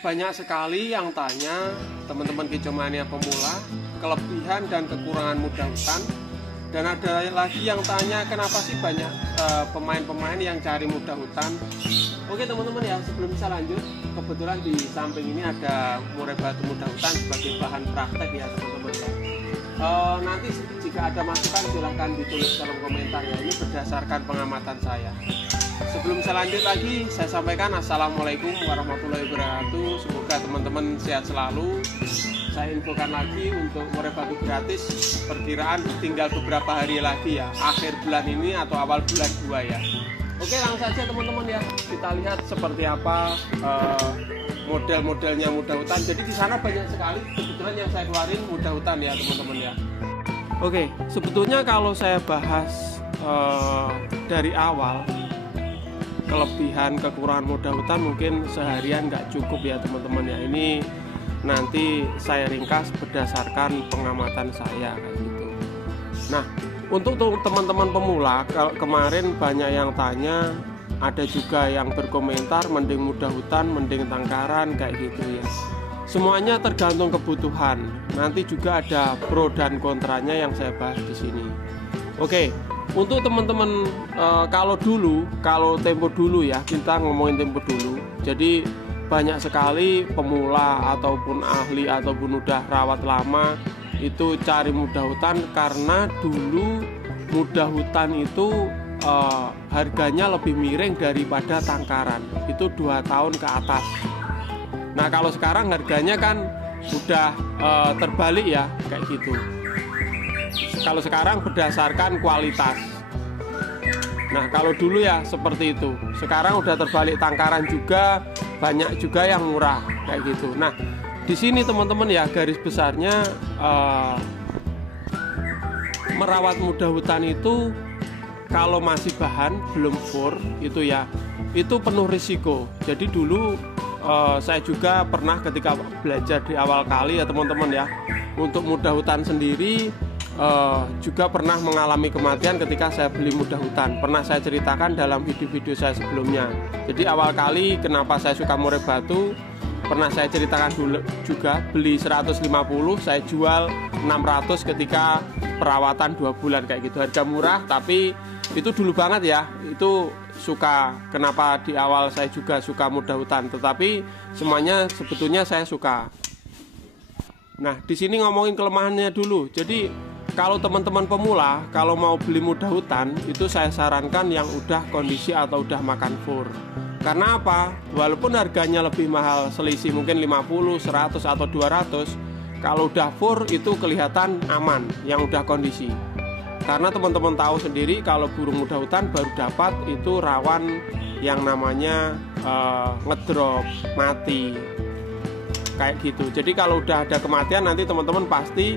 Banyak sekali yang tanya teman-teman Kicomania pemula, kelebihan dan kekurangan muda hutan. Dan ada lagi yang tanya kenapa sih banyak pemain-pemain yang cari muda hutan. Oke teman-teman ya, sebelum bisa lanjut, kebetulan di samping ini ada murai batu muda hutan sebagai bahan praktek ya teman-teman ya. Nanti jika ada masukan silahkan ditulis kolom komentar ya, ini berdasarkan pengamatan saya. Sebelum saya lanjut lagi, saya sampaikan Assalamualaikum warahmatullahi wabarakatuh. Semoga teman-teman sehat selalu. Saya infokan lagi untuk murai batu gratis, perkiraan tinggal beberapa hari lagi ya, akhir bulan ini atau awal bulan 2 ya. Oke, langsung saja teman-teman ya, kita lihat seperti apa model-modelnya muda hutan. Jadi di sana banyak sekali, kebetulan yang saya keluarin muda hutan ya teman-teman ya. Oke, sebetulnya kalau saya bahas dari awal, kelebihan kekurangan muda hutan mungkin seharian nggak cukup ya teman-teman ya. Ini nanti saya ringkas berdasarkan pengamatan saya kayak gitu. Nah, untuk teman-teman pemula, kemarin banyak yang tanya, ada juga yang berkomentar mending muda hutan, mending tangkaran kayak gitu ya. Semuanya tergantung kebutuhan. Nanti juga ada pro dan kontranya yang saya bahas di sini. Oke, untuk teman-teman kalau tempo dulu ya, kita ngomongin tempo dulu. Jadi banyak sekali pemula ataupun ahli ataupun udah rawat lama itu cari muda hutan karena dulu muda hutan itu harganya lebih miring daripada tangkaran, itu 2 tahun ke atas. Nah kalau sekarang harganya kan udah terbalik ya kayak gitu. Kalau sekarang berdasarkan kualitas. Nah kalau dulu ya seperti itu. Sekarang udah terbalik, tangkaran juga banyak juga yang murah kayak gitu. Nah di sini teman-teman ya, garis besarnya merawat muda hutan itu kalau masih bahan belum fur itu ya, itu penuh risiko. Jadi dulu saya juga pernah ketika belajar di awal kali ya teman-teman ya, untuk muda hutan sendiri juga pernah mengalami kematian ketika saya beli muda hutan. Pernah saya ceritakan dalam video-video saya sebelumnya. Jadi awal kali kenapa saya suka murai batu, pernah saya ceritakan dulu juga, beli 150 saya jual 600 ketika perawatan 2 bulan kayak gitu. Harga murah tapi itu dulu banget ya, itu suka. Kenapa di awal saya juga suka muda hutan, tetapi semuanya sebetulnya saya suka. Nah di sini ngomongin kelemahannya dulu. Jadi kalau teman-teman pemula, kalau mau beli muda hutan, itu saya sarankan yang udah kondisi atau udah makan fur. Karena apa? Walaupun harganya lebih mahal, selisih mungkin 50, 100 atau 200, kalau udah fur itu kelihatan aman, yang udah kondisi. Karena teman-teman tahu sendiri kalau burung muda hutan baru dapat itu rawan yang namanya ngedrop, mati. Kayak gitu. Jadi kalau udah ada kematian nanti teman-teman pasti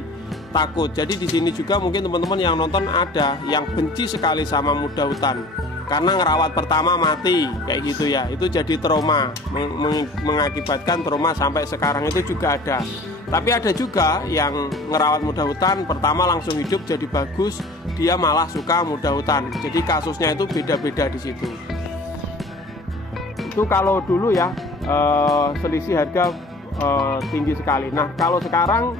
takut. Jadi di sini juga mungkin teman-teman yang nonton ada yang benci sekali sama muda hutan karena ngerawat pertama mati kayak gitu ya. Itu jadi trauma, mengakibatkan trauma sampai sekarang itu juga ada. Tapi ada juga yang ngerawat muda hutan pertama langsung hidup jadi bagus, dia malah suka muda hutan. Jadi kasusnya itu beda-beda di situ. Itu kalau dulu ya selisih harga tinggi sekali. Nah kalau sekarang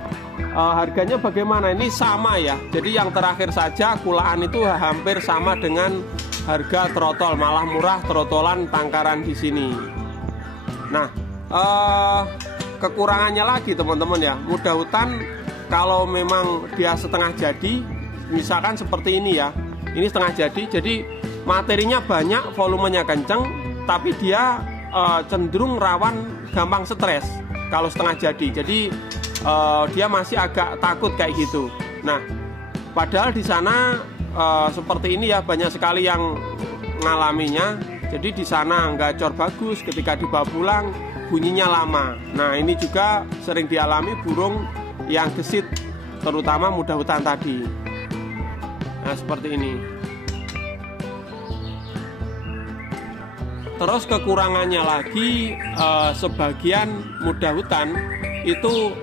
harganya bagaimana? Ini sama ya. Jadi yang terakhir saja kulaan itu hampir sama dengan harga trotol, malah murah trotolan tangkaran di sini. Nah kekurangannya lagi teman-teman ya, muda hutan kalau memang dia setengah jadi, misalkan seperti ini ya, ini setengah jadi, jadi materinya banyak, volumenya kenceng, tapi dia cenderung rawan gampang stres kalau setengah jadi. Jadi dia masih agak takut kayak gitu. Nah, padahal di sana seperti ini ya, banyak sekali yang ngalaminya. Jadi di sana gacor bagus, ketika dibawa pulang bunyinya lama. Nah, ini juga sering dialami burung yang gesit, terutama muda hutan tadi. Nah, seperti ini. Terus kekurangannya lagi, sebagian muda hutan itu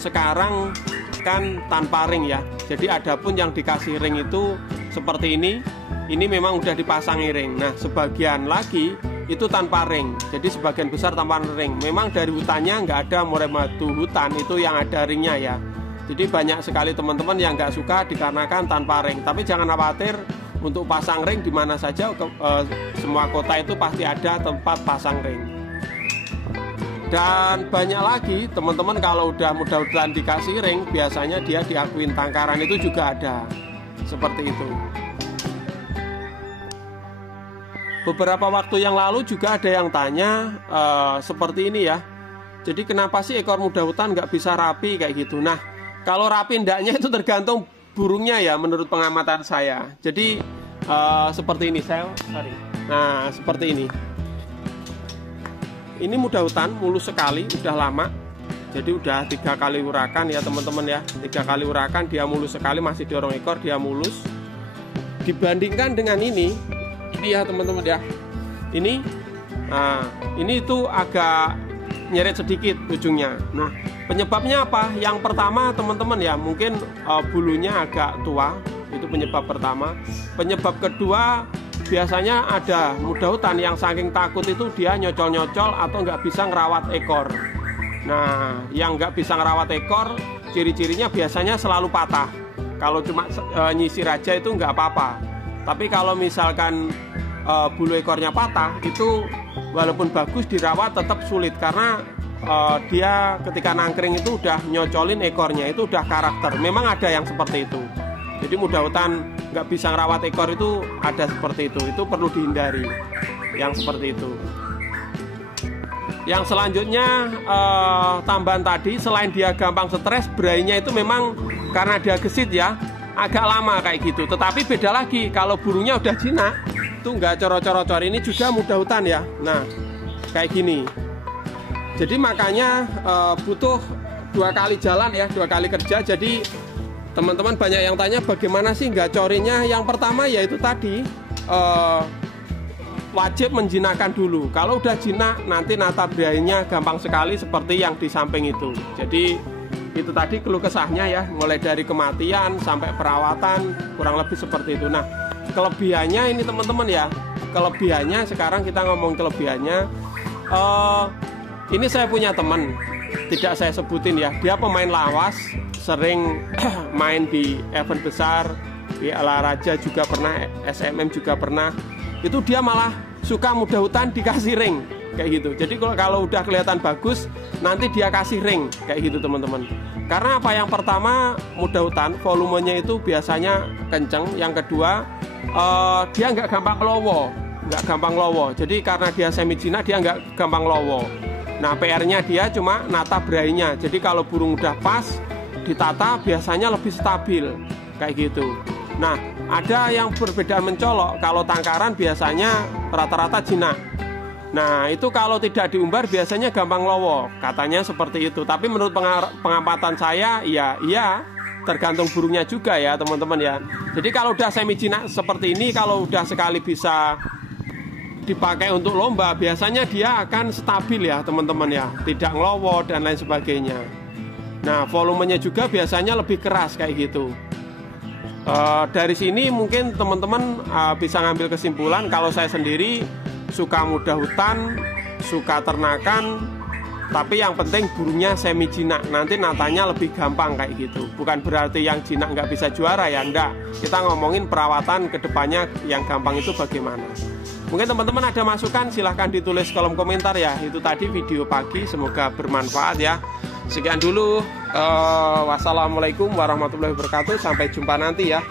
sekarang kan tanpa ring ya. Jadi adapun yang dikasih ring itu seperti ini memang udah dipasangi ring. Nah sebagian lagi itu tanpa ring. Jadi sebagian besar tanpa ring. Memang dari hutannya nggak ada murai batu hutan itu yang ada ringnya ya. Jadi banyak sekali teman-teman yang nggak suka dikarenakan tanpa ring. Tapi jangan khawatir, untuk pasang ring di mana saja semua kota itu pasti ada tempat pasang ring. Dan banyak lagi teman-teman kalau udah mudah-mudahan dikasih ring, biasanya dia diakuin tangkaran itu juga ada. Seperti itu. Beberapa waktu yang lalu juga ada yang tanya seperti ini ya. Jadi kenapa sih ekor muda hutan nggak bisa rapi kayak gitu? Nah, kalau rapi ndaknya itu tergantung burungnya ya, menurut pengamatan saya. Jadi seperti ini Nah, seperti ini. Ini muda hutan mulus sekali, udah lama. Jadi udah 3 kali urakan ya teman-teman ya. 3 kali urakan dia mulus sekali, masih dorong ekor dia mulus. Dibandingkan dengan ini ya teman-teman ya. Ini itu agak nyeret sedikit ujungnya. Nah, penyebabnya apa? Yang pertama teman-teman ya, mungkin bulunya agak tua, itu penyebab pertama. Penyebab kedua, biasanya ada muda hutan yang saking takut itu dia nyocol-nyocol atau nggak bisa ngerawat ekor. Nah, yang nggak bisa ngerawat ekor, ciri-cirinya biasanya selalu patah. Kalau cuma nyisir aja itu nggak apa-apa. Tapi kalau misalkan bulu ekornya patah, itu walaupun bagus dirawat tetap sulit, karena dia ketika nangkring itu udah nyocolin ekornya, itu udah karakter. Memang ada yang seperti itu. Jadi muda hutan nggak bisa ngerawat ekor itu ada seperti itu perlu dihindari yang seperti itu. Yang selanjutnya tambahan tadi, selain dia gampang stres, berainya itu memang karena dia gesit ya, agak lama kayak gitu. Tetapi beda lagi kalau burungnya udah jinak, itu nggak coro-coro-cor. Ini juga muda hutan ya. Nah, kayak gini. Jadi makanya butuh 2 kali jalan ya, 2 kali kerja. Jadi teman-teman banyak yang tanya bagaimana sih nggak corinya. Yang pertama yaitu tadi wajib menjinakkan dulu. Kalau udah jinak, nanti nata berainya gampang sekali seperti yang di samping itu. Jadi itu tadi keluh kesahnya ya, mulai dari kematian sampai perawatan, kurang lebih seperti itu. Nah, kelebihannya ini teman-teman ya, kelebihannya sekarang kita ngomong kelebihannya. Ini saya punya teman, tidak saya sebutin ya, dia pemain lawas, sering main di event besar, di Alaraja juga pernah, SMM juga pernah. Itu dia malah suka muda hutan dikasih ring kayak gitu. Jadi kalau udah kelihatan bagus, nanti dia kasih ring kayak gitu teman-teman. Karena apa? Yang pertama, muda hutan volumenya itu biasanya kenceng. Yang kedua, dia nggak gampang lowo, Jadi karena dia semi jinak, dia nggak gampang lowo. Nah, PR-nya dia cuma nata berainya. Jadi kalau burung udah pas ditata, biasanya lebih stabil kayak gitu. Nah, ada yang berbedaan mencolok. Kalau tangkaran biasanya rata-rata jinak. Nah, itu kalau tidak diumbar biasanya gampang lowo, katanya seperti itu. Tapi menurut pengamatan saya, iya tergantung burungnya juga ya teman-teman ya. Jadi kalau udah semi jinak seperti ini, kalau udah sekali bisa dipakai untuk lomba, biasanya dia akan stabil ya teman-teman ya, tidak ngelowo dan lain sebagainya. Nah, volumenya juga biasanya lebih keras kayak gitu. Dari sini mungkin teman-teman bisa ngambil kesimpulan kalau saya sendiri suka muda hutan, suka ternakan, tapi yang penting burungnya semi jinak, nanti natanya lebih gampang kayak gitu. Bukan berarti yang jinak nggak bisa juara ya, enggak. Kita ngomongin perawatan kedepannya yang gampang itu bagaimana. Mungkin teman-teman ada masukan, silahkan ditulis kolom komentar ya. Itu tadi video pagi, semoga bermanfaat ya. Sekian dulu, wassalamualaikum warahmatullahi wabarakatuh. Sampai jumpa nanti ya.